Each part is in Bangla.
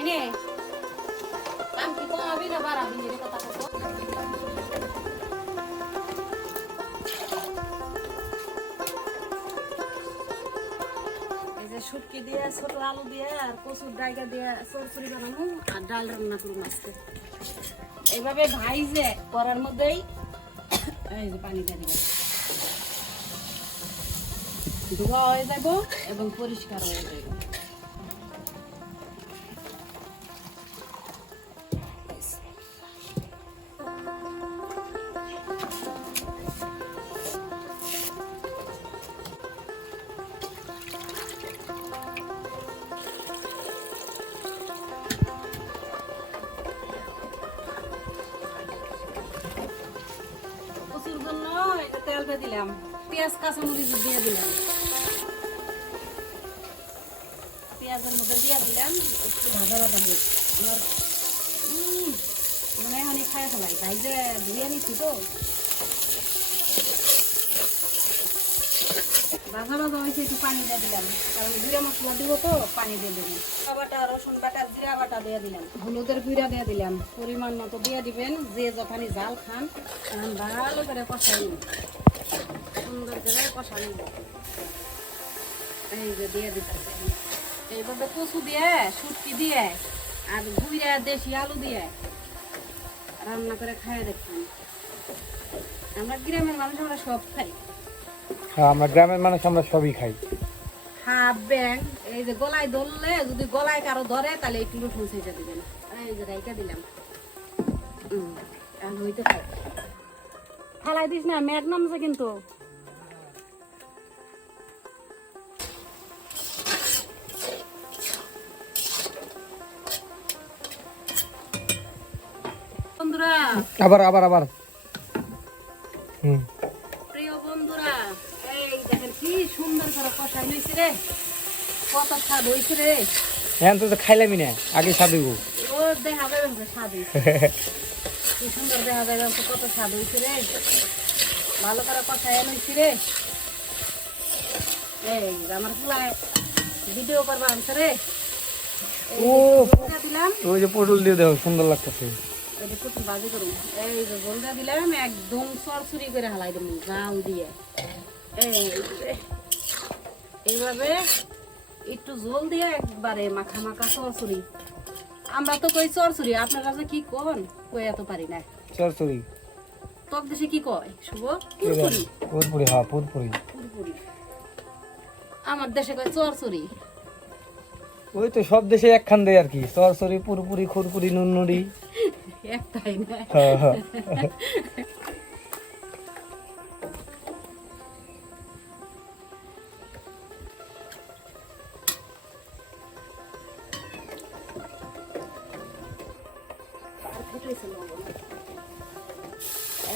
মিনে কাম কি কমাবি না বাড়াবি এর কথা এই শুটকি দিয়ে, ছোট আলু দিয়ে, আর কচুর ডাইকা দিয়ে চরচুরি বানাবো আর ডাল রান্না করব আজকে। এইভাবে ভাইজে করার মধ্যেই এই যে পানি দিয়ে দিলাম। ধোয়া হয়ে যাব এবং পরিষ্কার হয়ে যাবে। দিয়ে দিলাম। পেঁয়াজ, কাঁচামরিচ দিয়ে দিলাম। পেঁয়াজের মধ্যে দিয়ে দিলাম, একটু ভাজা ভাজা হোক আমার মানে এখন খাই ফেলাই। ভাই যে ধুয়ে নিচ্ছি তো ভাজা ভাজা হয়েছে, একটু পানি দিয়ে দিলাম। কারণ জিরা মশলা দিব তো, পানি দিয়ে দিলাম। বাটা, রসুন বাটা, জিরা বাটা দিয়ে দিলাম। হলুদের গুঁড়া দিয়ে দিলাম। পরিমাণ মতো দিয়ে দিবেন। যে যখানি জাল খান ভালো করে কষাই নিন সুন্দর করে এই যে দিয়ে দিতে এইভাবে কচু দিয়ে শুটকি দিয়ে আর গুঁড়া দেশি আলু দিয়ে রান্না করে খাই দেখুন। আমরা গ্রামের মানুষ আমরা সব খাই। হ্যাঁ আমরা গ্রামের মানুষ আমরা সবই খাই। হাফ ব্যাং এই যে গলায় ধরলে যদি গলায় কারও ধরে তাহলে একটু রসুন দিবেন। এই যে রাইকা দিলাম। হইতে ফালাই দিস না ম্যাগ নামছে কিন্তু। বন্ধুরা। আবার আবার আবার। হুম। প্রিয় বন্ধুরা এই দেখেন কি সুন্দর করে কষাই লইছে রে। কত স্বাদ হইছে রে। এখন তো খাইলামই না আগে সাদু ও দেখা যাবে স্বাদ কি সুন্দর দেখা যাবে কত স্বাদ হইছে রে। ভালো করে কষাই লইছি রে। এই আমার ফুলায় ভিডিও করবা আনছে রে। ও। দিলাম। ওই যে পটল দিয়ে দেখো সুন্দর লাগতেছে। এই কুটুম বাজি করুন এই যে জলটা দিলাম একদম সরসরি করে হালাই দেবো জাল দিয়ে। এই এইভাবে একটু জল দিয়ে একবারে মাখা মাখা সরসরি আমরা তো কই সরসরি আপনার কাছে কি কোন? কই এত পারি না। চরচড়ি। তক দেশে কি কয় শুভ? পুরপুরি। পুরপুরি হ্যাঁ পুরপুরি। পুরপুরি। আমার দেশে কয় চরচরি ওই তো সব দেশে একখান দেয় আর কি চরচড়ি পুরপুরি খুরপুরি নুননুরি একটাই না। হ্যাঁ হ্যাঁ।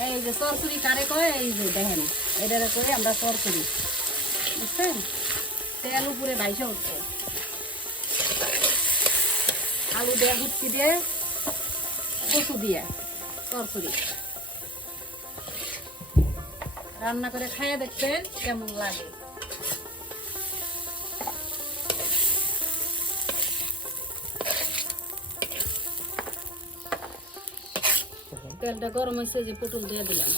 এই যে সরসরি কারে কয়? এই যে দেখেন এটারে করে আমরা সরসরি বুঝছেন? তেল উপরে বাইসে উঠছে। আলু দিয়ে গুচ্ছি দিয়ে কচু দিয়ে, তরকারি। রান্না করে খাইয়া দেখবেন কেমন লাগে। তেলটা গরম হয়েছে যে পটল দিয়ে দিলাম।